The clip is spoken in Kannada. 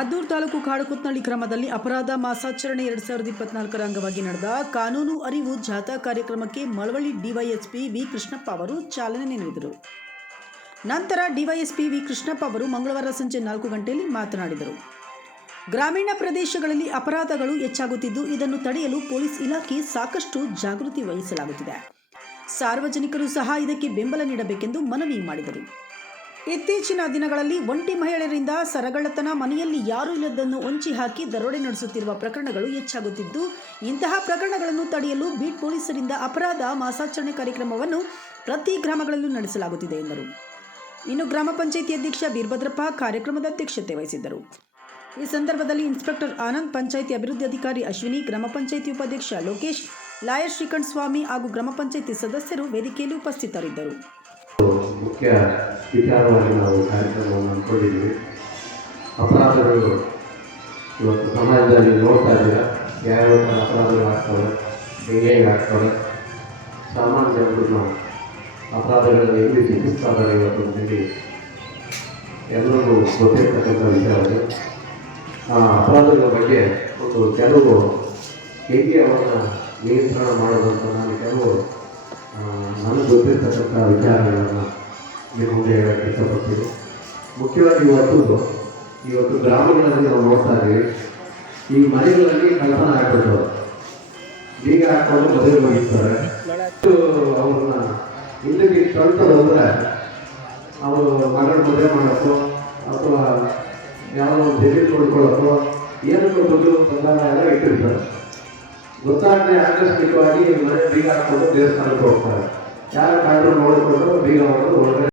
ಮದ್ದೂರು ತಾಲೂಕು ಕಾಡುಕೊತ್ನಳ್ಳಿ ಗ್ರಾಮದಲ್ಲಿ ಅಪರಾಧ ಮಾಸಾಚರಣೆ 2024ರ ಅಂಗವಾಗಿ ನಡೆದ ಕಾನೂನು ಅರಿವು ಜಾಥಾ ಕಾರ್ಯಕ್ರಮಕ್ಕೆ ಮಳವಳ್ಳಿ ಡಿವೈಎಸ್ಪಿ ವಿ ಕೃಷ್ಣಪ್ಪ ಅವರು ಚಾಲನೆ ನೀಡಿದರು. ನಂತರ ಡಿವೈಎಸ್ಪಿ ವಿ ಕೃಷ್ಣಪ್ಪ ಅವರು ಮಂಗಳವಾರ ಸಂಜೆ 4 ಗಂಟೆಯಲ್ಲಿ ಮಾತನಾಡಿದರು. ಗ್ರಾಮೀಣ ಪ್ರದೇಶಗಳಲ್ಲಿ ಅಪರಾಧಗಳು ಹೆಚ್ಚಾಗುತ್ತಿದ್ದು, ಇದನ್ನು ತಡೆಯಲು ಪೊಲೀಸ್ ಇಲಾಖೆ ಸಾಕಷ್ಟು ಜಾಗೃತಿ ವಹಿಸಲಾಗುತ್ತಿದೆ. ಸಾರ್ವಜನಿಕರು ಸಹ ಇದಕ್ಕೆ ಬೆಂಬಲ ನೀಡಬೇಕೆಂದು ಮನವಿ ಮಾಡಿದರು. ಇತ್ತೀಚಿನ ದಿನಗಳಲ್ಲಿ ಒಂಟಿ ಮಹಿಳೆಯರಿಂದ ಸರಗಳ್ಳತನ, ಮನೆಯಲ್ಲಿ ಯಾರೂ ಇಲ್ಲದನ್ನು ಹೊಂಚಿ ಹಾಕಿ ದರೋಡೆ ನಡೆಸುತ್ತಿರುವ ಪ್ರಕರಣಗಳು ಹೆಚ್ಚಾಗುತ್ತಿದ್ದು, ಇಂತಹ ಪ್ರಕರಣಗಳನ್ನು ತಡೆಯಲು ಬೀಟ್ ಪೊಲೀಸರಿಂದ ಅಪರಾಧ ಮಾಸಾಚರಣೆ ಕಾರ್ಯಕ್ರಮವನ್ನು ಪ್ರತಿ ಗ್ರಾಮಗಳಲ್ಲೂ ನಡೆಸಲಾಗುತ್ತಿದೆ ಎಂದರು. ಇನ್ನು ಗ್ರಾಮ ಪಂಚಾಯಿತಿ ಅಧ್ಯಕ್ಷ ವೀರಭದ್ರಪ್ಪ ಕಾರ್ಯಕ್ರಮದ ಅಧ್ಯಕ್ಷತೆ ವಹಿಸಿದ್ದರು. ಈ ಸಂದರ್ಭದಲ್ಲಿ ಇನ್ಸ್ಪೆಕ್ಟರ್ ಆನಂದ್, ಪಂಚಾಯಿತಿ ಅಭಿವೃದ್ಧಿ ಅಧಿಕಾರಿ ಅಶ್ವಿನಿ, ಗ್ರಾಮ ಪಂಚಾಯಿತಿ ಉಪಾಧ್ಯಕ್ಷ ಲೋಕೇಶ್, ಲಾಯರ್ ಶ್ರೀಕಂಠ ಸ್ವಾಮಿ ಹಾಗೂ ಗ್ರಾಮ ಪಂಚಾಯಿತಿ ಸದಸ್ಯರು ವೇದಿಕೆಯಲ್ಲಿ ಉಪಸ್ಥಿತರಿದ್ದರು. ಮುಖ್ಯ ವಿಚಾರವಾಗಿ ನಾವು ಕಾರ್ಯಕ್ರಮವನ್ನು ಅಂದ್ಕೊಂಡಿದ್ದೀವಿ. ಅಪರಾಧಗಳು ಇವತ್ತು ಸಮಾಜದಲ್ಲಿ ನೋಡ್ತಾ ಇದ್ದೀರಾ, ಯಾವ ಥರ ಅಪರಾಧಗಳು ಆಗ್ತವೆ, ಹೇಗೆ ಆಗ್ತವೆ, ಸಾಮಾನ್ಯ ಜನರನ್ನು ಅಪರಾಧಗಳನ್ನು ಎಲ್ಲಿ ಸಿಕ್ಕಿಸ್ತಾರೆ ಇವತ್ತು ಅಂತೇಳಿ ಎಲ್ಲರಿಗೂ ಗೊತ್ತಿರ್ತಕ್ಕಂಥ ವಿಚಾರಗಳು. ಆ ಅಪರಾಧಗಳ ಬಗ್ಗೆ ಒಂದು ಕೆಲವು ಹೇಗೆ ಅವರನ್ನು ನಿಯಂತ್ರಣ ಮಾಡೋದಂತ ನಾನು ಕೆಲವು ನನಗೆ ಗೊತ್ತಿರ್ತಕ್ಕಂಥ ವಿಚಾರಗಳನ್ನು ಈ ಮುಂದೆ ಹೇಳಕ್ಕೆ ಇಷ್ಟಪಡ್ತೀನಿ. ಮುಖ್ಯವಾಗಿ ಇವತ್ತು ಗ್ರಾಮಗಳಲ್ಲಿ ನಾವು ನೋಡ್ತಾ ಇದ್ದೀವಿ, ಈ ಮನೆಗಳಲ್ಲಿ ಕಲ್ಪನೆ ಹಾಕ್ಬಿಟ್ಟು ಬೀಗ ಹಾಕೊಂಡು ಮದುವೆ ಮುಗಿಸ್ತಾರೆ. ಅವ್ರನ್ನ ಹಿಂದಕ್ಕೆ ಕಳ್ಕೊಂಡು ಹೋದರೆ ಅವರು ಮಗಳ ಮದುವೆ ಮಾಡೋಕ್ಕೋ ಅಥವಾ ಯಾವುದೋ ಒಂದು ಜಮೀನು ನೋಡ್ಕೊಳ್ಳೋಕ್ಕೋ ಏನಕ್ಕೂ ದುಡ್ಡು ಬಂದಾಗ ಎಲ್ಲ ಇಟ್ಟಿರ್ತಾರೆ. ಗೊತ್ತಾಗದೆ ಆಕಸ್ಮಿಕವಾಗಿ ಮನೆ ಬೀಗ ಹಾಕೊಂಡು ದೇವಸ್ಥಾನಕ್ಕೆ ಹೋಗ್ತಾರೆ. ಯಾರು ಕಾಯ್ದು ನೋಡಿಕೊಂಡು ಬೀಗ ಮಾಡೋದು ಒಳಗಡೆ